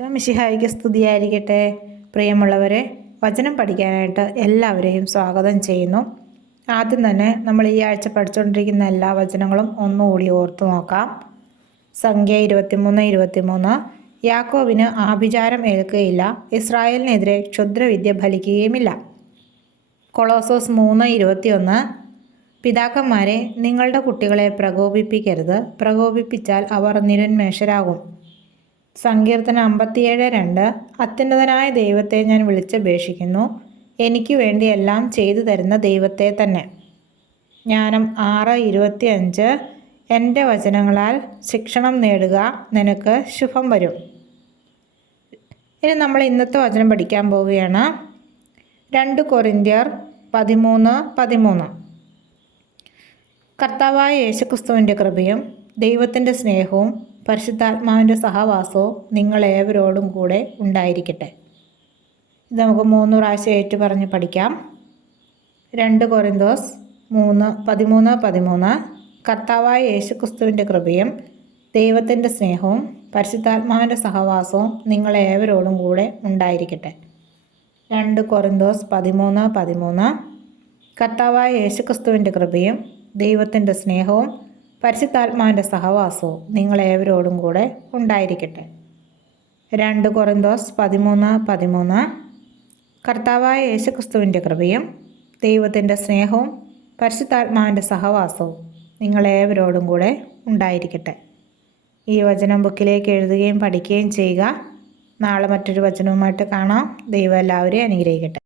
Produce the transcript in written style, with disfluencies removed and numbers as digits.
ഈശോ മിശിഹായ്ക്ക് സ്തുതിയായിരിക്കട്ടെ. പ്രിയമുള്ളവരെ, വചനം പഠിക്കാനായിട്ട് എല്ലാവരെയും സ്വാഗതം ചെയ്യുന്നു. ആദ്യം തന്നെ നമ്മൾ ഈ ആഴ്ച പഠിച്ചുകൊണ്ടിരിക്കുന്ന എല്ലാ വചനങ്ങളും ഒന്നുകൂടി ഓർത്തു നോക്കാം. സംഖ്യ 23:23 യാക്കോബിന് ആഭിചാരം ഏൽക്കുകയില്ല, ഇസ്രായേലിനെതിരെ ക്ഷുദ്രവിദ്യ ഫലിക്കുകയുമില്ല. കൊളോസോസ് 3:21 പിതാക്കന്മാരെ, നിങ്ങളുടെ കുട്ടികളെ പ്രകോപിപ്പിക്കരുത്, പ്രകോപിപ്പിച്ചാൽ അവർ നിരന്മേഷരാകും. സങ്കീർത്തനം 57:2 അത്യുന്നതനായ ദൈവത്തെ ഞാൻ വിളിച്ചപേക്ഷിക്കുന്നു, എനിക്ക് വേണ്ടി എല്ലാം ചെയ്തു തരുന്ന ദൈവത്തെ തന്നെ. ജ്ഞാനം 6:25 എൻ്റെ വചനങ്ങളാൽ ശിക്ഷണം നേടുക, നിനക്ക് ശുഭം വരും. ഇനി നമ്മൾ ഇന്നത്തെ വചനം പഠിക്കാൻ പോവുകയാണ്. 2 കൊരിന്ത്യർ 13:13 കർത്താവായ യേശുക്രിസ്തുവിൻ്റെ കൃപയും ദൈവത്തിൻ്റെ സ്നേഹവും പരിശുദ്ധാത്മാവിൻ്റെ സഹവാസവും നിങ്ങളേവരോടും കൂടെ ഉണ്ടായിരിക്കട്ടെ. ഇത് നമുക്ക് 3 പ്രാവശ്യം ഏറ്റു പറഞ്ഞ് പഠിക്കാം. 2 കൊരിന്തോസ് 13:13 കർത്താവായ യേശുക്രിസ്തുവിൻ്റെ കൃപയും ദൈവത്തിൻ്റെ സ്നേഹവും പരിശുദ്ധാത്മാവിൻ്റെ സഹവാസവും നിങ്ങളേവരോടും കൂടെ ഉണ്ടായിരിക്കട്ടെ. 2 കൊരിന്തോസ് 13:13 കർത്താവായ യേശുക്രിസ്തുവിൻ്റെ കൃപയും ദൈവത്തിൻ്റെ സ്നേഹവും പരിശുദ്ധാത്മാവിൻ്റെ സഹവാസവും നിങ്ങളേവരോടും കൂടെ ഉണ്ടായിരിക്കട്ടെ. 2 കൊരിന്തോസ് 13:13 കർത്താവായ യേശുക്രിസ്തുവിൻ്റെ കൃപയും ദൈവത്തിൻ്റെ സ്നേഹവും പരിശുദ്ധാത്മാവിൻ്റെ സഹവാസവും നിങ്ങളേവരോടും കൂടെ ഉണ്ടായിരിക്കട്ടെ. ഈ വചനം ബുക്കിലേക്ക് എഴുതുകയും പഠിക്കുകയും ചെയ്യുക. നാളെ മറ്റൊരു വചനവുമായിട്ട് കാണാം. ദൈവം എല്ലാവരെയും അനുഗ്രഹിക്കട്ടെ.